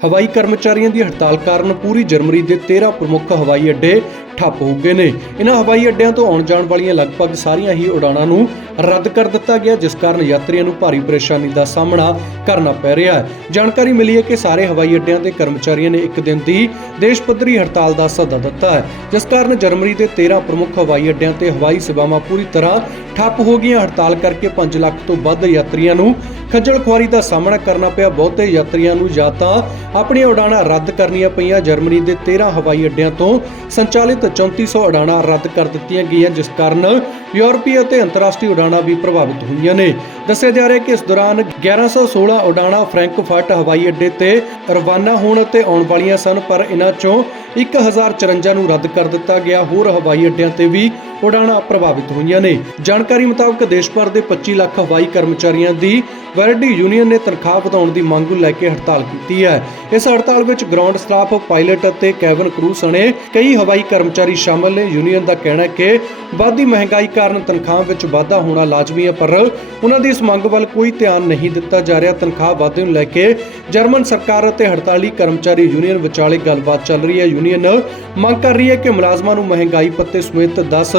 ਹਵਾਈ ਕਰਮਚਾਰੀਆਂ ਦੀ ਹੜਤਾਲ ਕਾਰਨ ਪੂਰੀ ਜਰਮਨੀ ਦੇ 13 ਪ੍ਰਮੁੱਖ ਹਵਾਈ ਅੱਡੇ ਠੱਪ ਹੋ ਗਏ ਨੇ। ਇਹਨਾਂ ਹਵਾਈ ਅੱਡਿਆਂ ਤੋਂ ਆਉਣ ਜਾਣ ਵਾਲੀਆਂ ਲਗਭਗ ਸਾਰੀਆਂ ਹੀ ਉਡਾਣਾਂ ਨੂੰ ਰੱਦ ਕਰ ਦਿੱਤਾ ਗਿਆ, ਜਿਸ ਕਾਰਨ ਯਾਤਰੀਆਂ ਨੂੰ ਭਾਰੀ ਪਰੇਸ਼ਾਨੀ ਦਾ ਸਾਹਮਣਾ ਕਰਨਾ ਪੈ ਰਿਹਾ ਹੈ। ਜਾਣਕਾਰੀ ਮਿਲੀ ਹੈ ਕਿ ਸਾਰੇ ਹਵਾਈ ਅੱਡਿਆਂ ਦੇ ਕਰਮਚਾਰੀਆਂ ਨੇ ਇੱਕ ਦਿਨ ਦੀ ਦੇਸ਼ ਪੱਧਰੀ ਹੜਤਾਲ ਦਾ ਸੱਦਾ ਦਿੱਤਾ ਹੈ, ਜਿਸ ਕਾਰਨ ਜਰਮਨੀ ਦੇ 13 ਪ੍ਰਮੁੱਖ ਹਵਾਈ ਅੱਡਿਆਂ ਤੇ ਹਵਾਈ ਸੇਵਾਵਾਂ ਪੂਰੀ ਤਰ੍ਹਾਂ ਠੱਪ ਹੋ ਗਈਆਂ। ਹੜਤਾਲ ਕਰਕੇ 5 ਲੱਖ ਤੋਂ ਵੱਧ ਯਾਤਰੀਆਂ ਨੂੰ ਖੱਜਲ ਖੁਆਰੀ ਦਾ ਸਾਹਮਣਾ ਕਰਨਾ ਪਿਆ। ਬਹੁਤੇ ਯਾਤਰੀਆਂ ਨੂੰ ਜਾਂ ਤਾਂ ਆਪਣੀਆਂ ਉਡਾਣਾਂ ਰੱਦ ਕਰਨੀਆਂ ਪਈਆਂ। ਜਰਮਨੀ ਦੇ 13 ਹਵਾਈ ਅੱਡਿਆਂ ਤੋਂ ਸੰਚਾਲਿਤ 3400 ਉਡਾਣਾਂ ਰੱਦ ਕਰ ਦਿੱਤੀਆਂ ਗਈਆਂ, ਜਿਸ ਕਾਰਨ ਯੂਰਪੀ ਅਤੇ ਅੰਤਰਰਾਸ਼ਟਰੀ ਉਡਾਣਾਂ ਵੀ ਪ੍ਰਭਾਵਿਤ ਹੋਈਆਂ ਨੇ। ਦੱਸਿਆ ਜਾ ਰਿਹਾ ਹੈ ਕਿ ਇਸ ਦੌਰਾਨ 1116 ਉਡਾਣਾਂ ਫ੍ਰੈਂਕਫਰਟ ਹਵਾਈ ਅੱਡੇ ਤੇ ਰਵਾਨਾ ਹੋਣ ਅਤੇ ਆਉਣ ਵਾਲੀਆਂ ਸਨ, ਪਰ ਇਹਨਾਂ ਚੋਂ 1054 ਨੂੰ ਰੱਦ ਕਰ ਦਿੱਤਾ ਗਿਆ। ਹੋਰ ਹਵਾਈ ਅੱਡਿਆਂ ਤੇ ਵੀ ਉਡਾਣਾਂ ਪ੍ਰਭਾਵਿਤ ਹੋਈਆਂ ਨੇ। ਜਾਣਕਾਰੀ ਮੁਤਾਬਕ ਦੇਸ਼ ਭਰ ਦੇ 25 ਲੱਖ ਹਵਾਈ ਕਰਮਚਾਰੀਆਂ ਦੀ ਵਰਡੀ ਯੂਨੀਅਨ ਨੇ ਤਨਖਾਹ ਵਧਾਉਣ ਦੀ ਮੰਗ ਲੈ ਕੇ ਹੜਤਾਲ ਕੀਤੀ ਹੈ। ਇਸ ਹੜਤਾਲ ਵਿੱਚ ਗਰਾਊਂਡ ਸਟਾਫ, ਪਾਇਲਟ ਅਤੇ ਕੈਬਨ ਕਰੂ ਸਣੇ ਕਈ ਹਵਾਈ ਕਰਮਚਾਰੀ ਸ਼ਾਮਲ ਨੇ। ਯੂਨੀਅਨ ਦਾ ਕਹਿਣਾ ਹੈ ਕਿ ਵੱਧਦੀ ਮਹਿੰਗਾਈ ਕਾਰਨ ਤਨਖਾਹ ਵਿੱਚ ਵਾਧਾ ਹੋਣਾ ਲਾਜ਼ਮੀ ਹੈ, ਪਰ ਉਹਨਾਂ ਦੀ ਇਸ ਮੰਗ ਵੱਲ ਕੋਈ ਧਿਆਨ ਨਹੀਂ ਦਿੱਤਾ ਜਾ ਰਿਹਾ। ਤਨਖਾਹ ਵਾਧੇ ਨੂੰ ਲੈ ਕੇ ਜਰਮਨ ਸਰਕਾਰ ਅਤੇ ਹੜਤਾਲੀ ਕਰਮਚਾਰੀ ਯੂਨੀਅਨ ਵਿਚਾਲੇ ਗੱਲਬਾਤ ਚੱਲ ਰਹੀ ਹੈ। ਯੂਨੀਅਨ ਮੰਗ ਕਰ ਰਹੀ ਹੈ ਕਿ ਮੁਲਾਜ਼ਮਾਂ ਨੂੰ ਮਹਿੰਗਾਈ ਪੱਤੇ ਸਮੇਤ 10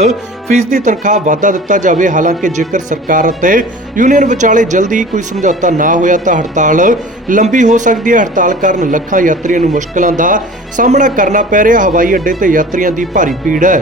ਫੀਸਦੀ ਤਨਖਾਹ ਵਾਧਾ ਦਿੱਤਾ ਜਾਵੇ। ਹਾਲਾਂਕਿ ਜੇਕਰ ਸਰਕਾਰ ਅਤੇ ਯੂਨੀਅਨ ਵਿਚਾਲੇ ਜਲਦੀ ਕੋਈ ਸਮਝੌਤਾ ਨਾ ਹੋਇਆ ਤਾਂ ਹੜਤਾਲ ਲੰਬੀ ਹੋ ਸਕਦੀ ਹੈ। ਹੜਤਾਲ ਕਾਰਨ ਲੱਖਾਂ ਯਾਤਰੀਆਂ ਨੂੰ ਮੁਸ਼ਕਲਾਂ ਦਾ ਸਾਹਮਣਾ ਕਰਨਾ ਪੈ ਰਿਹਾ। ਹਵਾਈ ਅੱਡੇ ਤੇ ਯਾਤਰੀਆਂ ਦੀ ਭਾਰੀ ਭੀੜ ਹੈ।